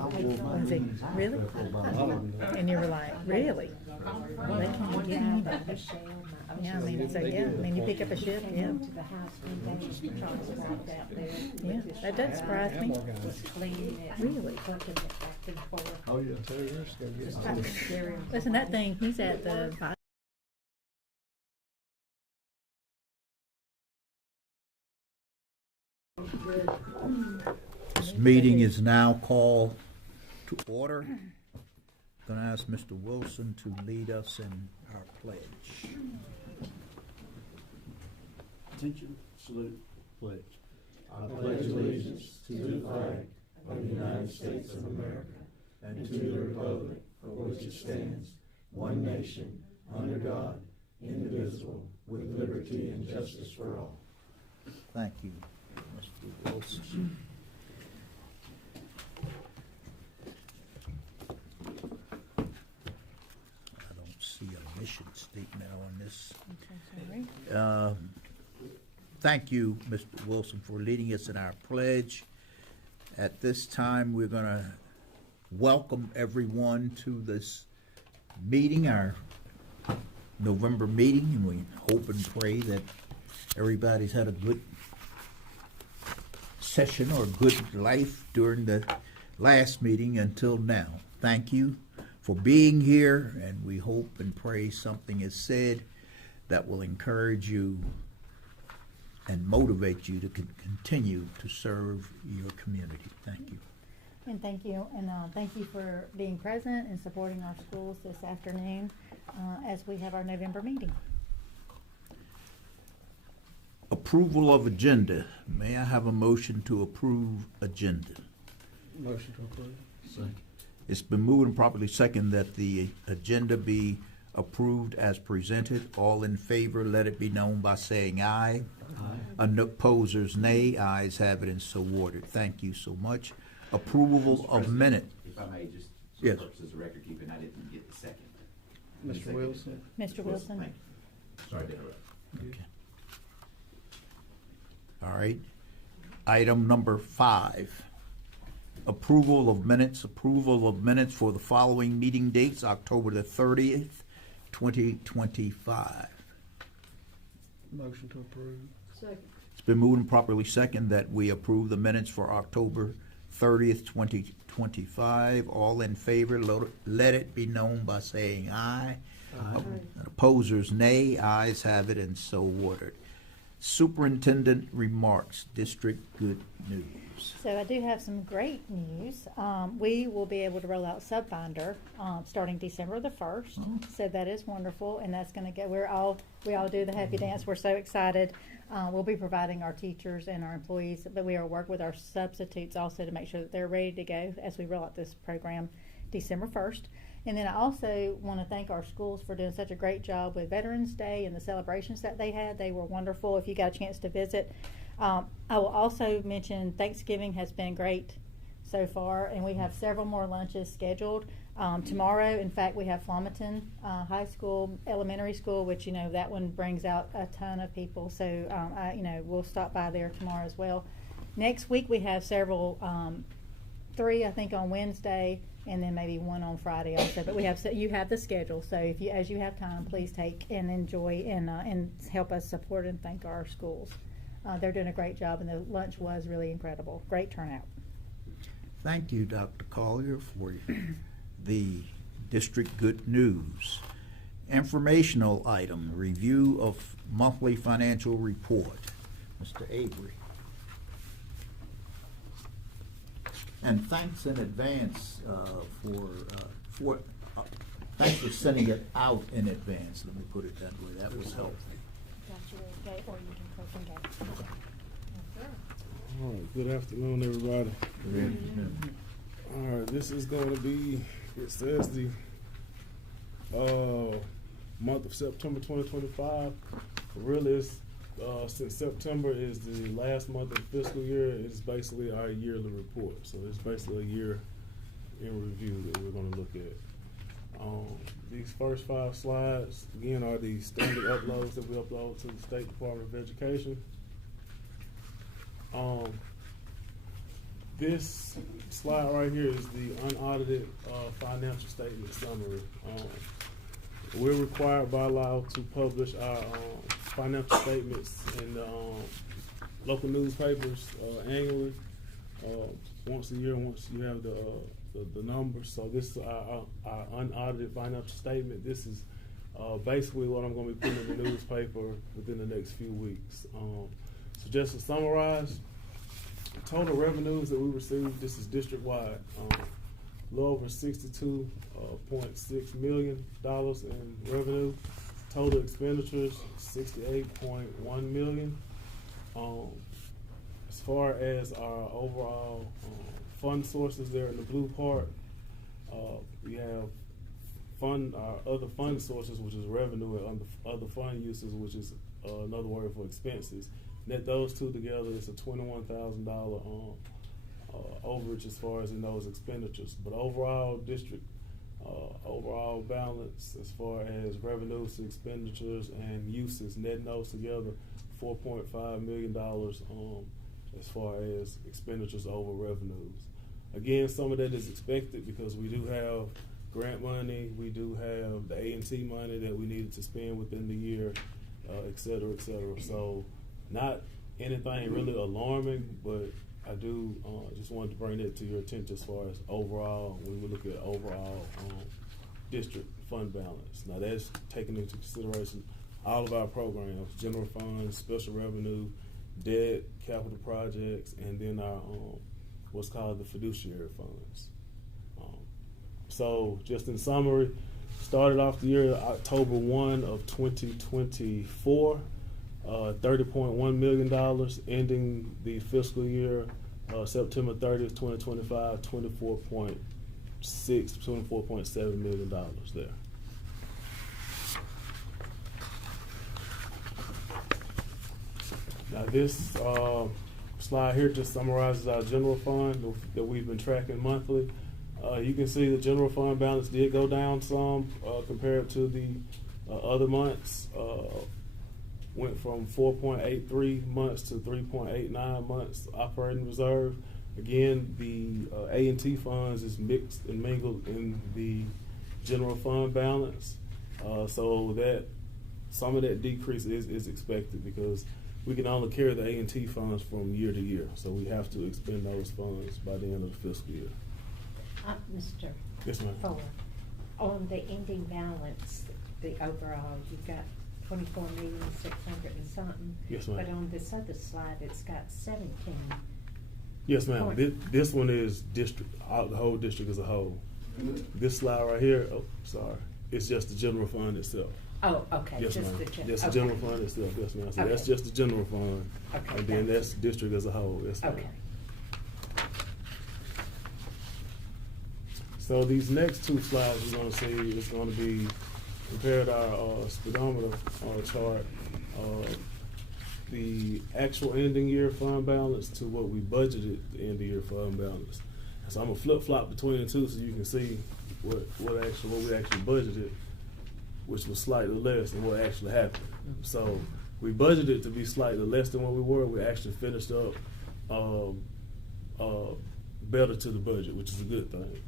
Was he? Really? And you were like, really? Well, they can't get anybody. Yeah, I mean, so yeah, I mean, you pick up a shift, yeah. Yeah, that does surprise me. Really? Oh, yeah. 2 years ago. Listen, that thing, he's at the. This meeting is now called to order. Going to ask Mr. Wilson to lead us in our pledge. Attention, salute, pledge. I pledge allegiance to the flag of the United States of America and to the republic for which it stands, one nation, under God, indivisible, with liberty and justice for all. Thank you, Mr. Wilson. I don't see a mission statement on this. Thank you, Mr. Wilson, for leading us in our pledge. At this time, we're going to welcome everyone to this meeting, our November meeting, and we hope and pray that everybody's had a good session or good life during the last meeting until now. Thank you for being here, and we hope and pray something is said that will encourage you and motivate you to continue to serve your community. Thank you. And thank you, and thank you for being present and supporting our schools this afternoon as we have our November meeting. Approval of agenda. May I have a motion to approve agenda? Motion to approve. Second. It's been moved and properly second that the agenda be approved as presented. All in favor, let it be known by saying aye. Aye. Opposers, nay. Ayes have it, and so ordered. Thank you so much. Approval of minute. If I may, just Yes. for purposes of record keeping, I didn't get the second. Mr. Wilson. Mr. Wilson? Thank you. Sorry to interrupt. Okay. All right. Item number 5. Approval of minutes. Approval of minutes for the following meeting dates: October the 30th, 2025. Motion to approve. Second. It's been moved and properly second that we approve the minutes for October 30th, 2025. All in favor, let it be known by saying aye. Aye. Opposers, nay. Ayes have it, and so ordered. Superintendent remarks. District good news. So I do have some great news. We will be able to roll out SubFinder starting December the 1st. Oh. So that is wonderful, and that's going to go. We all do the happy dance. We're so excited. We'll be providing our teachers and our employees, but we are working with our substitutes also to make sure that they're ready to go as we roll out this program December 1st. And then I also want to thank our schools for doing such a great job with Veterans Day and the celebrations that they had. They were wonderful. If you got a chance to visit, I will also mention Thanksgiving has been great so far, and we have several more lunches scheduled. Tomorrow, in fact, we have Flomaton High School, Elementary School, which, that one brings out a ton of people. So, we'll stop by there tomorrow as well. Next week, we have several, 3, I think, on Wednesday, and then maybe 1 on Friday also. But you have the schedule. So as you have time, please take and enjoy and help us support and thank our schools. They're doing a great job, and the lunch was really incredible. Great turnout. Thank you, Dr. Collier, for the district good news. Informational item, review of monthly financial report. Mr. Avery. And thanks in advance thanks for sending it out in advance. Let me put it that way. That was helpful. Or you can click and go. All right, good afternoon, everybody. Good afternoon. All right, this is going to be, it says the month of September 2025. Really, it's, since September is the last month of the fiscal year, it's basically our yearly report. So it's basically a year in review that we're going to look at. These first 5 slides, again, are the standard uploads that we upload to the State Department of Education. This slide right here is the unaudited financial statement summary. We're required by law to publish our financial statements in the local newspapers annually, once a year, once you have the numbers. So this is our unaudited financial statement. This is basically what I'm going to be putting in the newspaper within the next few weeks. So just to summarize, total revenues that we received, this is district-wide, a little over $62.6 million in revenue. Total expenditures, $68.1 million. As far as our overall fund sources there in the blue part, we have our other fund sources, which is revenue, and other fund uses, which is another word for expenses. Net those two together, it's a $21,000 overage as far as in those expenditures. But overall district, overall balance as far as revenues to expenditures and uses, net those together, $4.5 million as far as expenditures over revenues. Again, some of that is expected because we do have grant money, we do have the A&T money that we needed to spend within the year, et cetera, et cetera. So not anything really alarming, but I do just wanted to bring that to your attention as far as overall, when we look at overall district fund balance. Now that's taking into consideration all of our programs, general funds, special revenue, debt, capital projects, and then our what's called the fiduciary funds. So just in summary, started off the year October 1 of 2024, $30.1 million, ending the fiscal year September 30th, 2025, $24.7 million there. Now this slide here just summarizes our general fund that we've been tracking monthly. You can see the general fund balance did go down some compared to the other months. Went from 4.83 months to 3.89 months operating reserve. Again, the A&T funds is mixed and mingled in the general fund balance. So that some of that decrease is expected because we can only carry the A&T funds from year to year. So we have to expend those funds by the end of the fiscal year. Mr. Yes, ma'am. Fuller, on the ending balance, the overall, you've got 24,600,000 and something. Yes, ma'am. But on this other slide, it's got 17. Yes, ma'am. Point. This one is district, the whole district as a whole. This slide right here, it's just the general fund itself. Oh, okay. Yes, just ma'am. the Just the general fund itself. Yes, ma'am. So Okay. that's just the general fund, Okay, and then gotcha. that's district as a whole. Yes, ma'am. Okay. So these next two slides we're going to see is going to be compared our speedometer chart, the actual ending year fund balance to what we budgeted the end of year fund balance. So I'm gonna flip flop between the two so you can see what we actually budgeted, which was slightly less than what actually happened. So we budgeted to be slightly less than what we were. We actually finished up better to the budget, which is a good thing.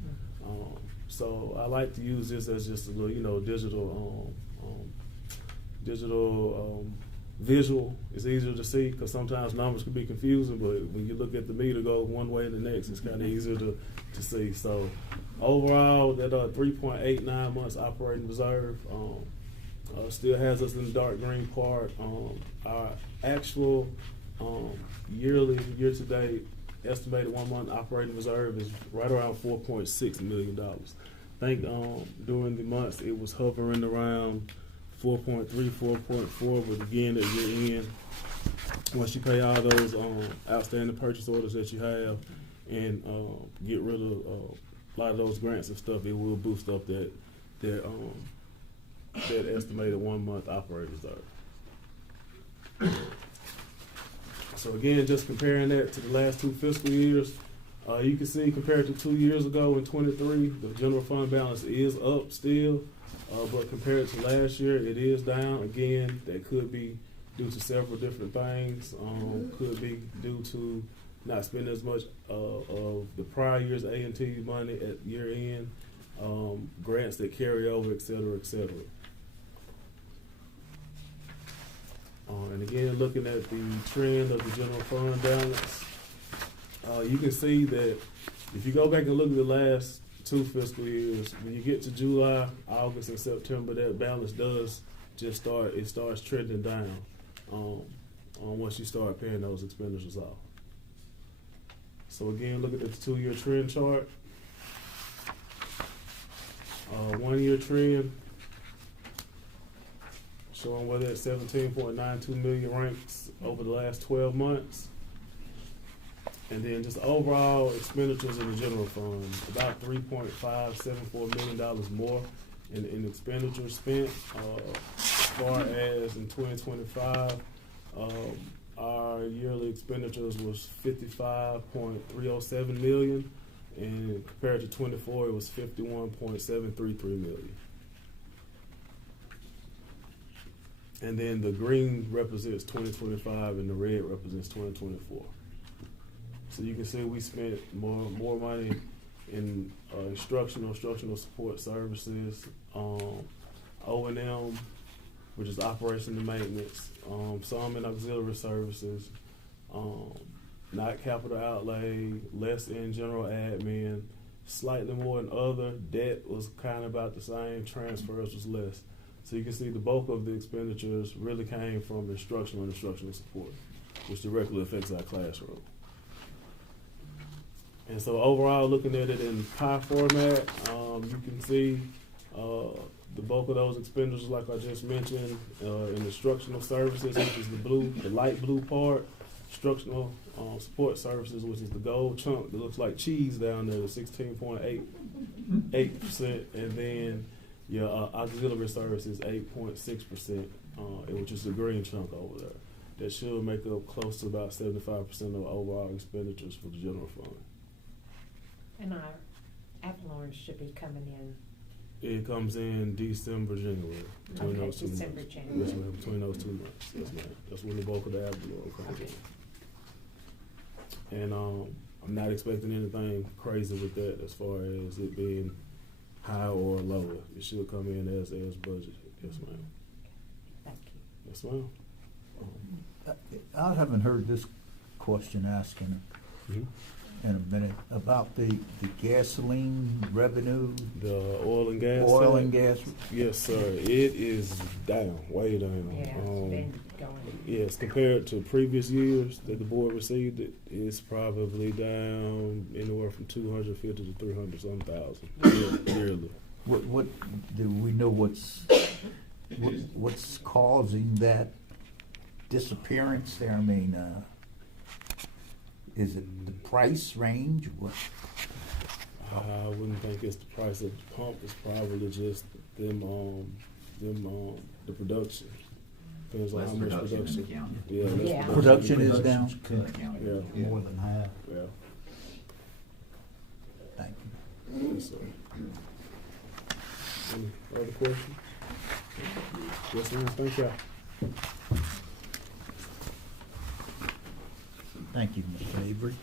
So I like to use this as just a little, digital visual. It's easier to see because sometimes numbers can be confusing, but when you look at the meter go one way to the next, it's kind of easier to see. So overall, that 3.89 months operating reserve still has us in the dark green part. Our actual yearly, year-to-date estimated 1 month operating reserve is right around $4.6 million. I think during the months it was hovering around 4.3, 4.4, but again at year end, once you pay all those outstanding purchase orders that you have and get rid of a lot of those grants and stuff, it will boost up that estimated 1 month operating reserve. So again, just comparing that to the last two fiscal years, you can see compared to 2 years ago in 23, the general fund balance is up still, but compared to last year, it is down. Again, that could be due to several different things. Could be due to not spending as much of the prior year's A&T money at year end, grants that carry over, et cetera, et cetera. And again, looking at the trend of the general fund balance, you can see that if you go back and look at the last 2 fiscal years, when you get to July, August, and September, that balance does just starts trending down once you start paying those expenditures off. So again, look at the 2-year trend chart. 1-year trend showing where that 17.92 million ranks over the last 12 months. And then just overall expenditures in the general fund, about $3.574 million more in expenditures spent. As far as in 2025, our yearly expenditures was $55.307 million, and compared to 24, it was $51.733 million. And then the green represents 2025, and the red represents 2024. So you can see we spent more money in instructional support services, O&M, which is operation and maintenance, some in auxiliary services, not capital outlay, less in general admin, slightly more in other. Debt was kind of about the same, transfers was less. So you can see the bulk of the expenditures really came from instructional and instructional support, which directly affects our classroom. And so overall, looking at it in pie format, you can see the bulk of those expenditures, like I just mentioned, in instructional services, which is the light blue part, instructional support services, which is the gold chunk that looks like cheese down there, the 16.88%, and then your auxiliary services 8.6%, which is the green chunk over there. That should make up close to about 75% of overall expenditures for the general fund. And our Avalon should be coming in. It comes in December, January. Between Okay, those 2 December, months. January. Yes, ma'am. Between those 2 months. Yes, ma'am. That's when the bulk of the Avalon comes Okay. in. And I'm not expecting anything crazy with that as far as it being high or lower. It should come in as budgeted. Yes, ma'am. Thank you. Yes, ma'am. I haven't heard this question asked in a minute about the gasoline revenue, The oil and gas. oil tax? and gas. Yes, sir. It is down, way down. Yeah, it's been going. Yes, compared to previous years that the board received it, it's probably down anywhere from 250 to 300 some thousand yearly. What do we know? What's causing that disappearance there? I mean, is it the price range? What? I wouldn't think it's the price of the pump. It's probably just the production. Depends on Less how much production in the production. county. Yeah, less Yeah. Production is down. In the county. Yeah. More than half. Yeah. Thank you. Yes, sir. Any other questions? Yes, ma'am. Thank you. Thank you, Mr. Avery.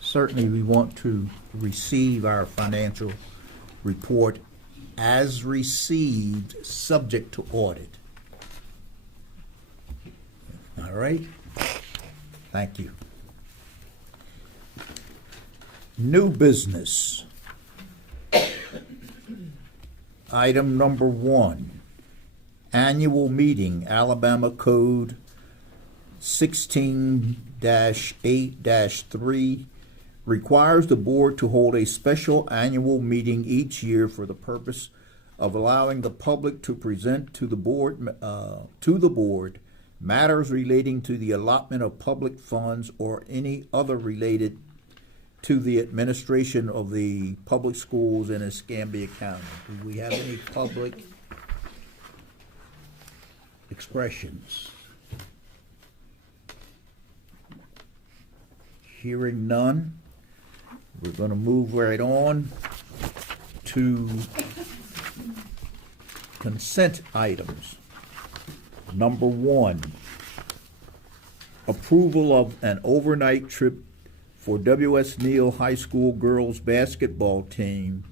Certainly, we want to receive our financial report as received, subject to audit. All right? Thank you. New business. Item number 1, annual meeting, Alabama Code 16-8-3 requires the board to hold a special annual meeting each year for the purpose of allowing the public to present to the board matters relating to the allotment of public funds or any other related to the administration of the public schools in Escambia County. Do we have any public expressions? Hearing none, we're going to move right on to consent items. Number 1, approval of an overnight trip for W.S. Neal High School girls basketball team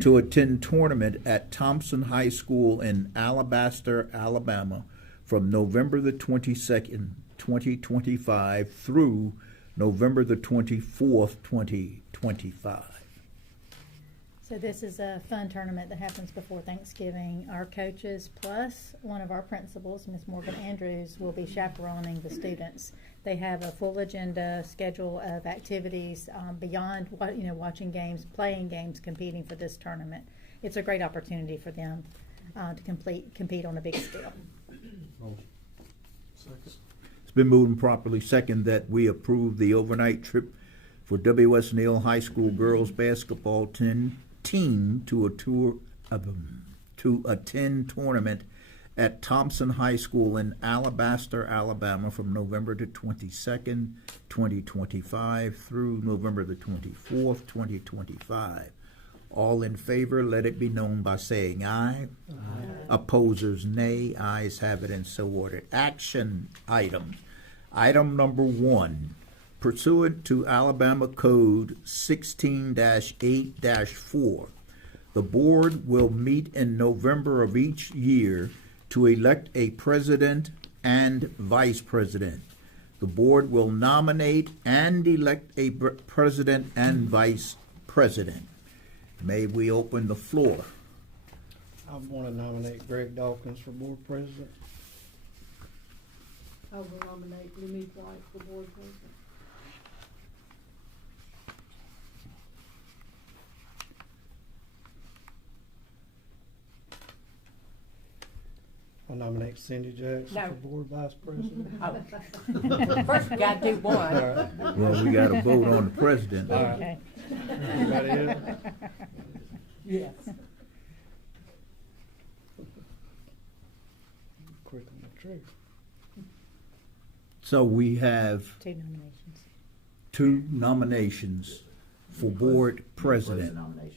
to attend tournament at Thompson High School in Alabaster, Alabama, from November the 22nd, 2025 through November the 24th, 2025. So this is a fun tournament that happens before Thanksgiving. Our coaches plus one of our principals, Ms. Morgan Andrews, will be chaperoning the students. They have a full agenda schedule of activities beyond watching games, playing games, competing for this tournament. It's a great opportunity for them to compete on a big scale. It's been moved and properly second that we approve the overnight trip for W.S. Neal High School girls basketball team to attend tournament at Thompson High School in Alabaster, Alabama, from November the 22nd, 2025 through November the 24th, 2025. All in favor, let it be known by saying aye. Aye. Opposers, nay. Ayes have it, and so ordered. Action items. Item number 1. Pursuant to Alabama Code 16-8-4, the board will meet in November of each year to elect a president and vice president. The board will nominate and elect a president and vice president. May we open the floor? I want to nominate Greg Dawkins for board president. I will nominate Louise White for board president. I'll nominate Cindy Jackson No. for board vice president. Oh. First, we gotta do All one. right. Well, we got to vote on the president. All right. Okay. Anybody else? Yes. Quick on the trigger. So we have 2 nominations. 2 nominations for board Close the president. nominations.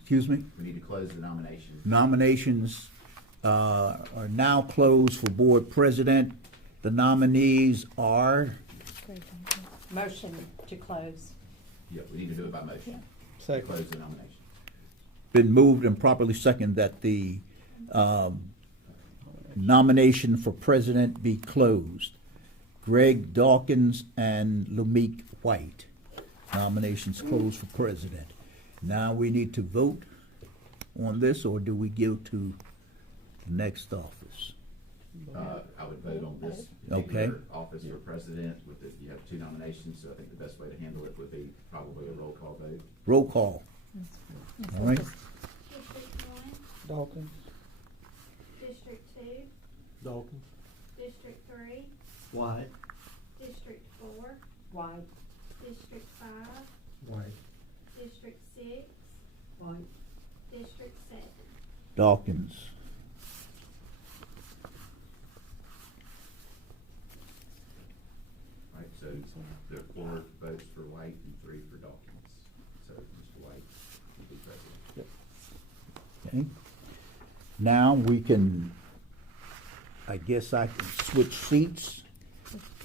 Excuse me? We need to close the nominations. Nominations are now closed for board president. The nominees are, Great, thank you. Motion to close. Yeah, we need to do it by motion. Second. Close the nomination. been moved and properly seconded that the nomination for president be closed. Greg Dawkins and Lumeek White. Nominations closed for president. Now we need to vote on this, or do we go to the next office? I would vote on this Okay. particular office for president with the, you have 2 nominations, so I think the best way to handle it would be probably a roll call vote. Roll call. All right. District 1, Dawkins. District 2, Dawkins. District 3, White. District 4, White. District 5, White. District 6, White. District 7. Dawkins. Right, so there are 4 votes for White and 3 for Dawkins. So Mr. White will be president. Okay. Now we can, I guess I can switch seats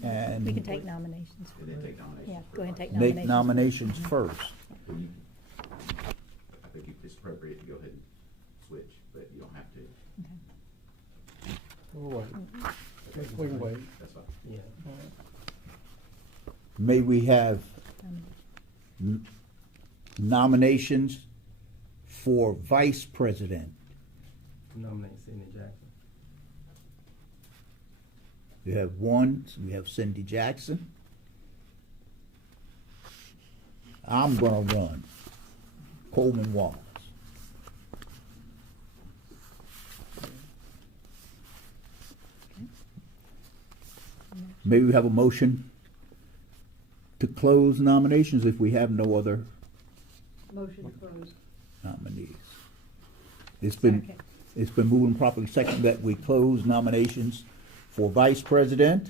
and We can take nominations. And then take nominations. Yeah, for go ahead and take vice. make nominations first. Well, you- I think it's appropriate to go ahead and switch, but you don't have to. We'll wait. We can wait. That's fine. Yeah. May we have nominations for vice president? Nominate Sidney Jackson. We have one, we have Cindy Jackson. I'm gonna run. Coleman Wallace. May we have a motion to close nominations if we have no other Motion to close. nominees? It's been moved and properly seconded that we close nominations for vice president,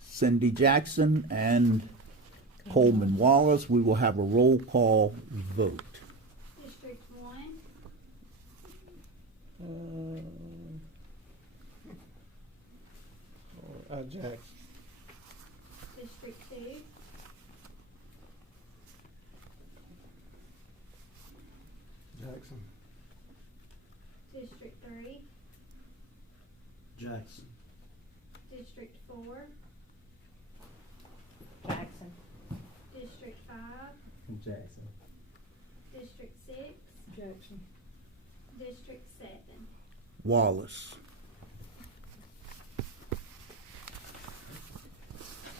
Cindy Jackson and Coleman Wallace. We will have a roll call vote. District 1, Jackson. District 2, Jackson. District 3, Jackson. District 4, Jackson. District 5, Jackson. District 6, Jackson. District 7. Wallace.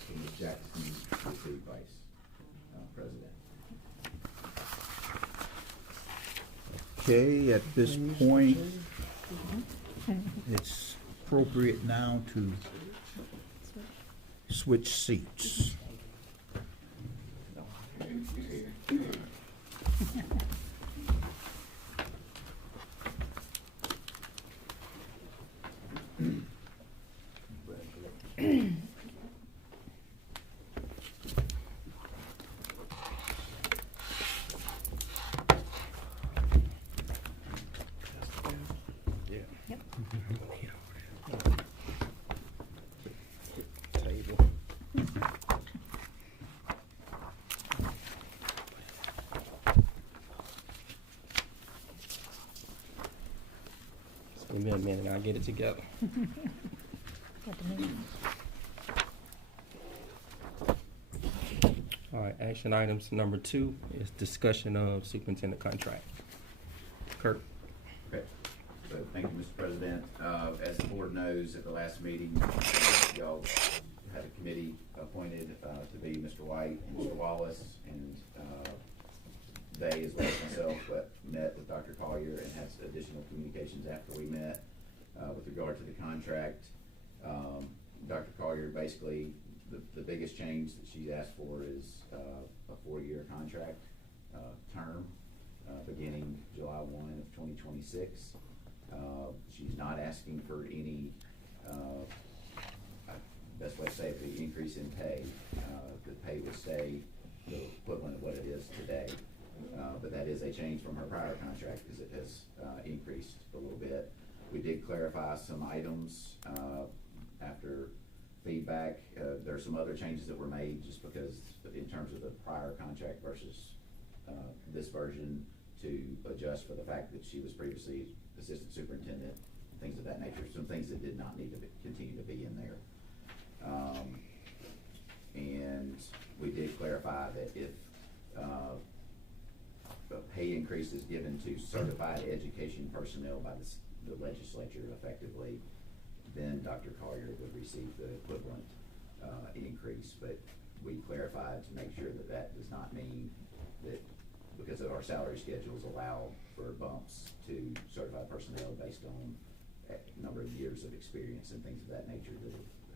And Ms. Jackson received Vice President. Okay, at this point, it's appropriate now to switch seats. Yep. Table. Just give me a minute, I'll get it together. Got the minutes. All right, action items number 2 is discussion of superintendent contract. Kurt? Okay, so thank you, Mr. President. As the board knows, at the last meeting, y'all had a committee appointed to be Mr. White and Mr. Wallace, and they, as well as myself, met with Dr. Collier and had additional communications after we met with regard to the contract. Dr. Collier, basically, the biggest change that she's asked for is a 4-year contract term beginning July 1 of 2026. She's not asking for any, best way to say it, the increase in pay. The pay would stay the equivalent of what it is today. But that is a change from her prior contract because it has increased a little bit. We did clarify some items after feedback. There are some other changes that were made just because in terms of the prior contract versus this version to adjust for the fact that she was previously assistant superintendent, things of that nature, some things that did not need to continue to be in there. And we did clarify that if a pay increase is given to certified education personnel by the legislature effectively, then Dr. Collier would receive the equivalent increase. But we clarified to make sure that that does not mean that because of our salary schedules allow for bumps to certified personnel based on a number of years of experience and things of that nature, that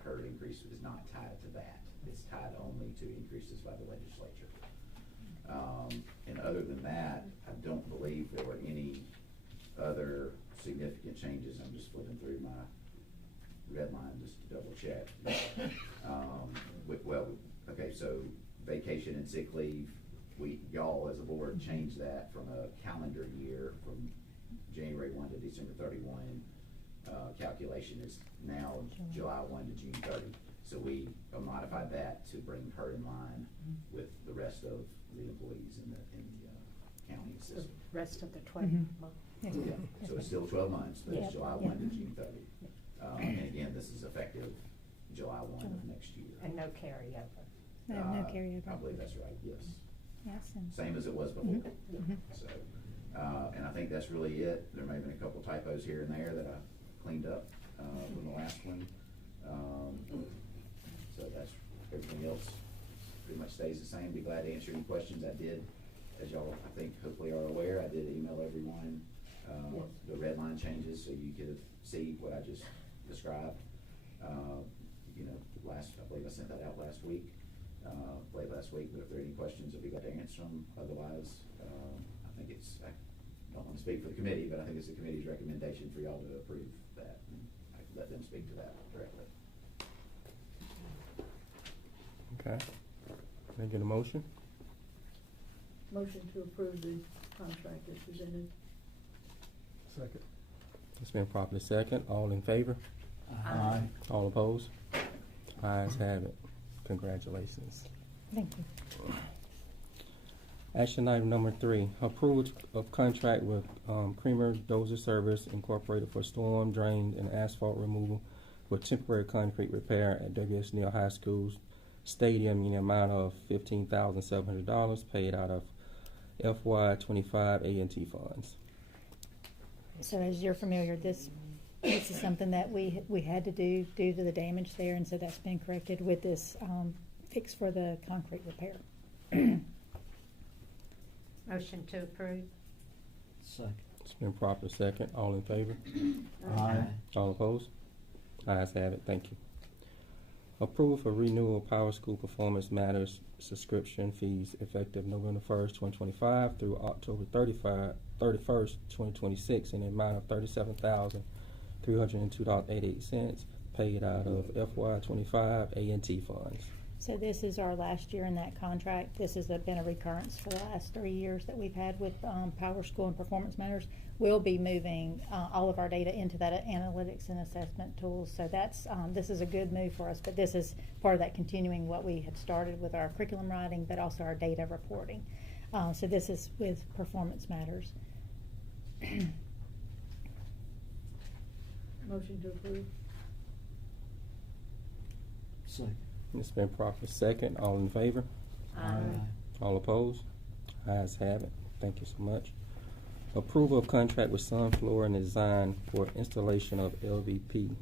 her increase is not tied to that. It's tied only to increases by the legislature. And other than that, I don't believe there were any other significant changes. I'm just flipping through my red line just to double check. Okay, so vacation and sick leave, y'all as a board changed that from a calendar year from January 1 to December 31. Calculation is now July 1 to June 30. So we modified that to bring her in line with the rest of the employees in the county The Mm-hmm. system. rest of the 12 months. Yes. Yeah, so it's still 12 months, but Yeah. it's July 1 to June 30. And again, this is effective July 1 of next year. And no carryover. No carryover. I believe that's right, yes. Yes, and Same as it was before. Mhm. So, and I think that's really it. There may have been a couple typos here and there that I cleaned up from the last one. So that's, everything else pretty much stays the same. Be glad to answer any questions. I did, as y'all I think hopefully are aware, I did email everyone the red line changes so you could see what I just described. I believe I sent that out last week. Late last week, but if there are any questions, I'll be glad to answer them. Otherwise, I think I don't want to speak for the committee, but I think it's the committee's recommendation for y'all to approve that. And I can let them speak to that directly. Okay. Can I get a motion? Motion to approve the contract as presented. Second. It's been properly second. All in favor? Aye. All opposed? Ayes have it. Congratulations. Thank you. Action item number 3, approval of contract with Creamer Dozer Service Incorporated for storm drain and asphalt removal for temporary concrete repair at W.S. Neal High School's stadium in the amount of $15,700 paid out of FY25 A&T funds. So as you're familiar, this is something that we had to do due to the damage there, and so that's been corrected with this fix for the concrete repair. Motion to approve. Second. It's been properly second. All in favor? Aye. All opposed? Ayes have it. Thank you. Approval for renewal of Power School Performance Matters subscription fees effective November 1st, 2025 through October 31st, 2026 in the amount of $37,302.88 paid out of FY25 A&T funds. So this is our last year in that contract. This has been a recurrence for the last 3 years that we've had with Power School and Performance Matters. We'll be moving all of our data into that analytics and assessment tools. So that's this is a good move for us, but this is part of that continuing what we had started with our curriculum writing, but also our data reporting. So this is with Performance Matters. Motion to approve. Second. It's been properly second. All in favor? All opposed? Ayes have it. Thank you so much. Approval of contract with Sun Floor and Design for installation of LVP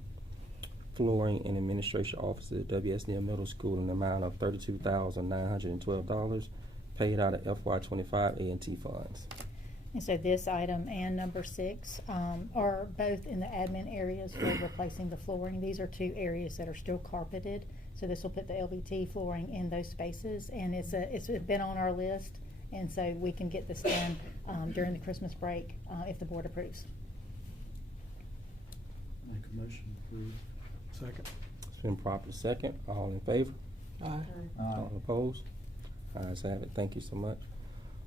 flooring in administration offices at W.S. Neal Middle School in the amount of $32,912 paid out of FY25 A&T funds. And so this item and number 6 are both in the admin areas for replacing the flooring. These are 2 areas that are still carpeted. So this will put the LVT flooring in those spaces, and it's been on our list, and so we can get this done during the Christmas break if the board approves. Make a motion to approve. Second. It's been properly second. All in favor? Aye. All opposed? Ayes have it. Thank you so much.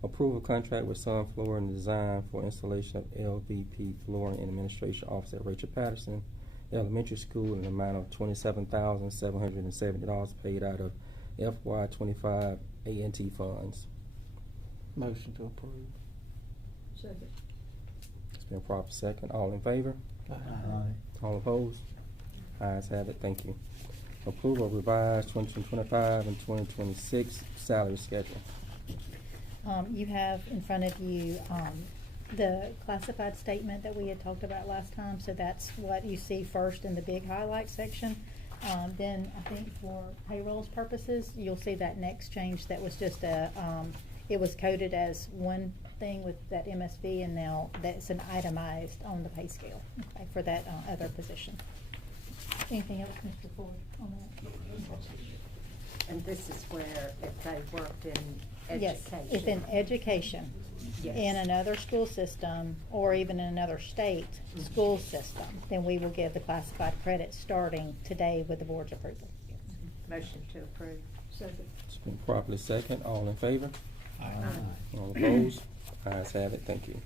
Approval of contract with Sun Floor and Design for installation of LVP flooring in administration office at Rachel Patterson Elementary School in the amount of $27,770 paid out of FY25 A&T funds. Motion to approve. Second. It's been proper second. All in favor? Aye. All opposed? Ayes have it. Thank you. Approval of revised 2025 and 2026 salary schedule. You have in front of you the classified statement that we had talked about last time, so that's what you see first in the big highlight section. Then I think for payrolls purposes, you'll see that next change that was just it was coded as one thing with that MSV, and now that's an itemized on the pay scale, okay, for that other position. Anything else, Mr. Ford, on that? And this is where if they worked in Yes, education. if in education, Yes. in another school system, or even in another state school system, then we will give the classified credit starting today with the board's approval. Motion to approve. Second. It's been properly second. All in favor? Aye. All opposed? Ayes have it. Thank you.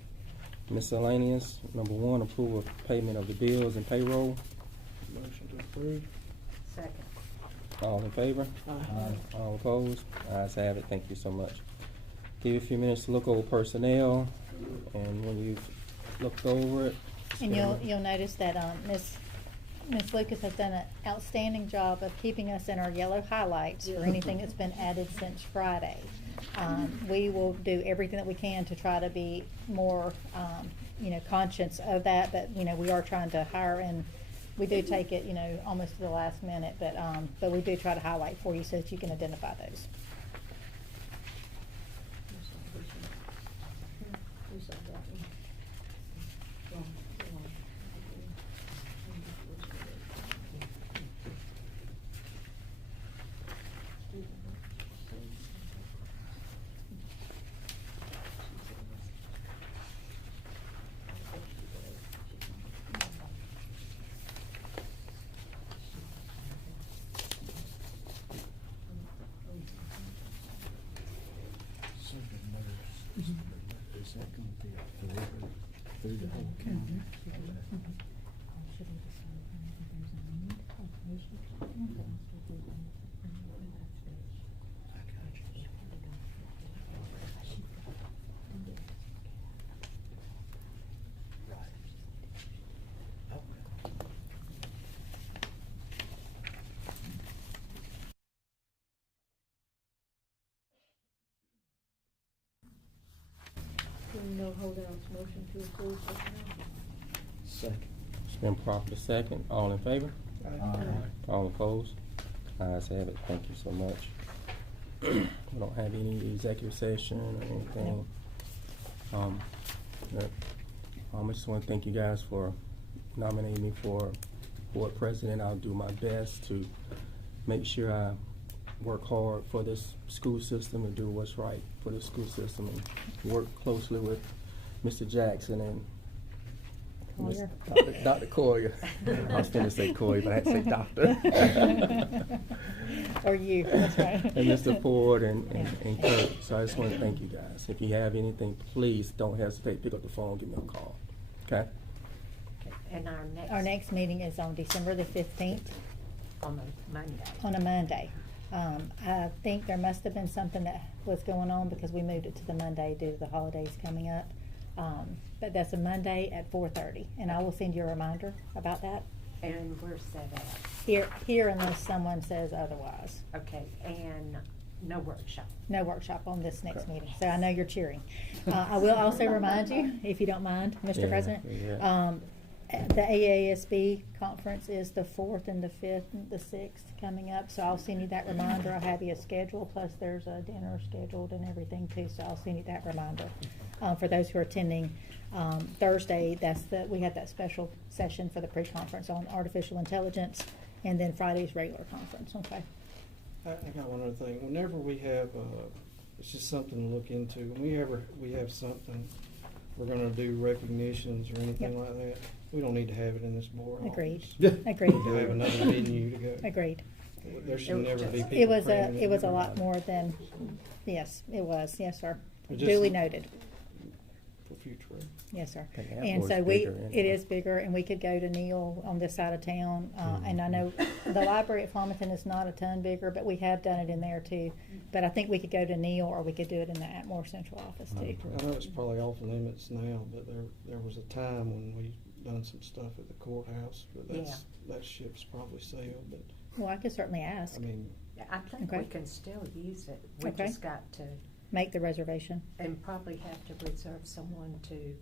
Miscellaneous, number 1, approval of payment of the bills and payroll. Motion to approve. Second. All in favor? Aye. All opposed? Ayes have it. Thank you so much. Give you a few minutes to look over personnel, and when you've looked over it. And you'll notice that Miss Lucas has done an outstanding job of keeping us in our yellow highlights for anything that's been added since Friday. We will do everything that we can to try to be more, conscious of that, but, we are trying to hire, and we do take it, almost to the last minute, but we do try to highlight for you so that you can identify those. Who said that one? Is that going to be delivered through the whole county? Hearing no holdouts, motion to approve personnel. Second. It's been properly second. All in favor? All opposed? Ayes have it. Thank you so much. We don't have any executive session or anything. But, I just want to thank you guys for nominating me for board president. I'll do my best to make sure I work hard for this school system and do what's right for the school system and work closely with Mr. Jackson and Collier. Dr. Collier. I was going to say Collier, but I had to say doctor. Or you, that's right. And Mr. Ford and Kurt. So I just want to thank you guys. If you have anything, please don't hesitate. Pick up the phone, give me a call. Okay? And Our next meeting is on December the 15th, on a Monday. on a Monday. I think there must have been something that was going on because we moved it to the Monday due to the holidays coming up. But that's a Monday at 4:30, and I will send you a reminder about that. And where's that at? Here unless someone says otherwise. Okay, and no workshop. No workshop on this next meeting, so I know you're cheering. I will also remind you, if you don't mind, Mr. Yeah, President, yeah. the AASB conference is the 4th and the 5th and the 6th coming up, so I'll send you that reminder. I'll have you a schedule, plus there's a dinner scheduled and everything too, so I'll send you that reminder. For those who are attending, Thursday, we had that special session for the pre-conference on artificial intelligence, and then Friday's regular conference, okay? I got one other thing. Whenever we have, it's just something to look into. Whenever we have something, we're gonna do recognitions or anything Yep. like that, we don't need to have it in this board office. Agreed. We Agreed. need to have another venue to go. Agreed. There should never be people It was cramming it was a in lot there. more than, yes, it was, yes, sir. It just- Duly noted, For future reference. yes, sir. I think And Atmore's so bigger anyway. it is bigger, and we could go to Neal on this side of town, and I know the library at Farmington is not a ton bigger, but we have done it in there too. But I think we could go to Neal, or we could do it in the Atmore Central office too. I know it's probably off limits now, but there was a time when we done some stuff at the courthouse, but that ship's probably sailed, but, Well, I could certainly ask, I mean, I think Okay. we can still use it. We Okay. just got to, make the reservation. and probably have to reserve someone to,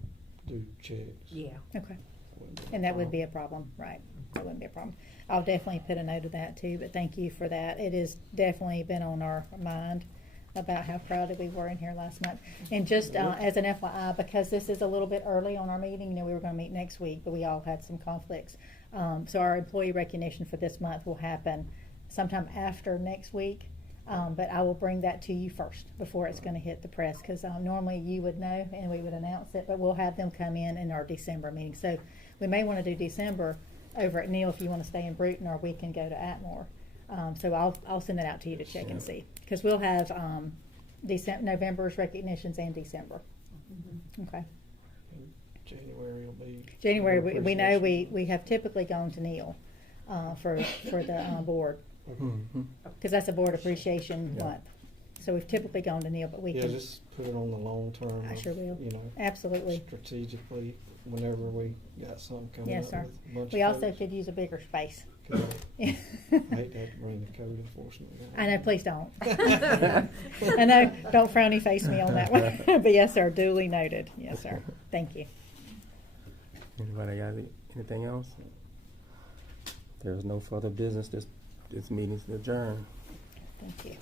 do checks. yeah. Okay. Wouldn't And that would be a problem, right? That wouldn't be a problem. I'll definitely put a note of that too, but thank you for that. It has definitely been on our mind about how proud we were in here last month. And just as an FYI, because this is a little bit early on our meeting, you know, we were gonna meet next week, but we all had some conflicts. So our employee recognition for this month will happen sometime after next week. But I will bring that to you first before it's gonna hit the press, because normally you would know and we would announce it, but we'll have them come in our December meeting. So we may wanna do December over at Neal if you wanna stay in Bruton, or we can go to Atmore. So I'll send that out to you to check and see, because we'll have November's recognitions and December. Okay. January will be. January, we know appreciation. we have typically gone to Neal for the board, Mhm. because that's a board appreciation Yeah. month. So we've typically gone to Neal, but we Yeah, can, just put it on the long term. I sure will. You know, absolutely. strategically, whenever we got something coming Yes, up sir. with a bunch We of also folks. could use a bigger space. I hate to have to bring the code enforcement down. I know, please don't. I know, don't frowny face me on that one. But yes, sir, duly noted. Yes, sir. Thank you. Anybody got anything else? There's no further business. This meeting's adjourned. Thank you.